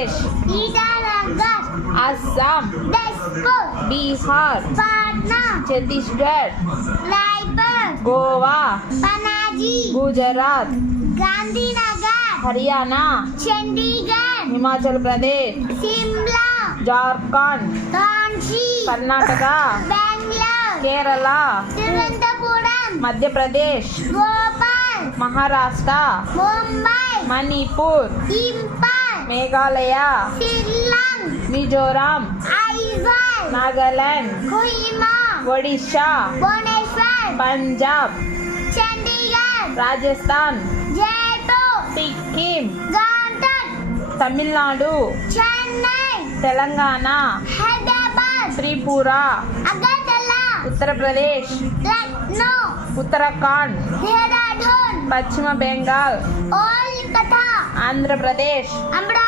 Itanagar, Assam, Dispur, Bihar, Patna, Chhattisgarh, Raipur, Goa, Panaji, Gujarat, Gandhinagar, Haryana, Chandigarh, Himachal Pradesh, Shimla, Jharkhand, Ranchi, Karnataka, Bangalore, Kerala, Thiruvananthapuram, Madhya Pradesh, Bhopal, Maharashtra, Mumbai, Manipur, Imphal, Meghalaya, Shillong, Mizoram, Aizawl, Nagaland, Kohima, Odisha, Bhubaneswar, Punjab, Chandigarh, Rajasthan, Jaipur, Sikkim, Gandhar, Tamil Nadu, Chennai, Telangana, Hyderabad, Tripura, Agartala, Uttar Pradesh, Lucknow, Uttarakhand, Dehradun, Paschim Bengal, Kolkata, Andhra Pradesh, Amravati.